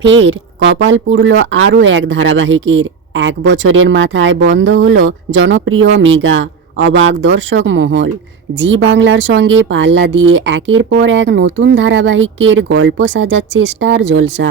ফের কপাল পুড়ল আরও এক ধারাবাহিকের। 1 বছরের মাথায় বন্ধ হলো জনপ্রিয় মেগা। অবাক দর্শক মহল। জি বাংলার সঙ্গে পাল্লা দিয়ে একের পর এক নতুন ধারাবাহিকের গল্প সাজাচ্ছে স্টার জলসা।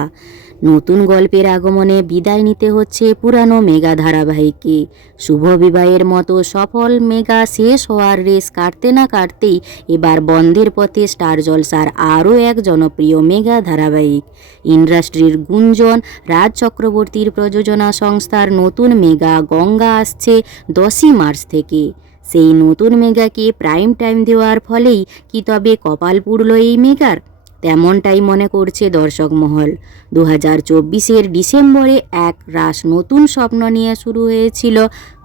নতুন গল্পের আগমনে বিদায় নিতে হচ্ছে পুরানো মেগা ধারাবাহিককে। শুভ বিবাহের মতো সফল মেগা শেষ হওয়ার রেস কাটতে না কাটতেই এবার বন্ধের পথে স্টার জলসার আরও এক জনপ্রিয় মেগা ধারাবাহিক। ইন্ডাস্ট্রির গুঞ্জন, রাজ চক্রবর্তীর প্রযোজনা সংস্থার নতুন মেগা গঙ্গা আসছে 10ই মার্চ থেকে। সেই নতুন মেগাকে প্রাইম টাইম দেওয়ার ফলেই কি তবে কপাল পুড়ল এই মেগার? তেমনটাই মনে করছে দর্শক মহল। 2024-এর ডিসেম্বরে এক রাশ নতুন স্বপ্ন নিয়ে শুরু হয়েছিল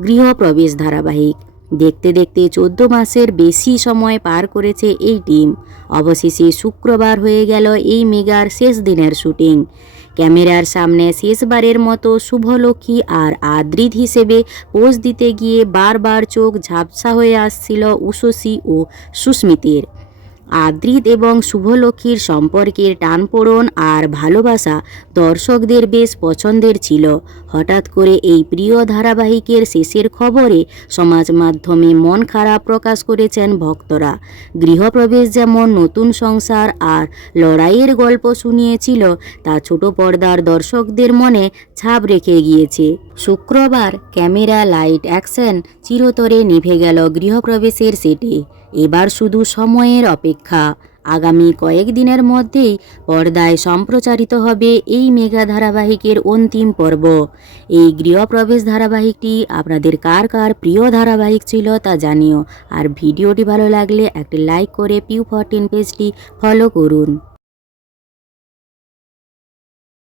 গৃহপ্রবেশ ধারাবাহিক। দেখতে দেখতে 14 মাসের বেশি সময় পার করেছে এই টিম। অবশেষে শুক্রবার হয়ে গেল এই মেগার শেষ দিনের শুটিং। ক্যামেরার সামনে শেষবারের মতো শুভলক্ষ্মী আর আদ্রিত হিসেবে পোজ দিতে গিয়ে বারবার চোখ ঝাপসা হয়ে আসছিল উষসী ও সুস্মিতের। আদ্রিত এবং শুভলক্ষ্মীর সম্পর্কের টানপোড়েন আর ভালোবাসা দর্শকদের বেশ পছন্দের ছিল। হঠাৎ করে এই প্রিয় ধারাবাহিকের শেষের খবরে সমাজ মাধ্যমে মন খারাপ প্রকাশ করেছেন ভক্তরা। গৃহপ্রবেশ যেমন নতুন সংসার আর লড়াইয়ের গল্প শুনিয়েছিল, তা ছোট পর্দার দর্শকদের মনে ছাপ রেখে গিয়েছে। শুক্রবার ক্যামেরা লাইট অ্যাকশন চিরতরে নিভে গেল গৃহপ্রবেশের সেটে। এবার শুধু সময়ের অপেক্ষা। আগামী কয়েকদিনের মধ্যেই পর্দায় সম্প্রচারিত হবে এই মেগা ধারাবাহিকের অন্তিম পর্ব। এই গৃহপ্রবেশ ধারাবাহিকটি আপনাদের কার কার প্রিয় ধারাবাহিক ছিল তা জানিও। আর ভিডিওটি ভালো লাগলে একটি লাইক করে পিউ 14 পেজটি ফলো করুন।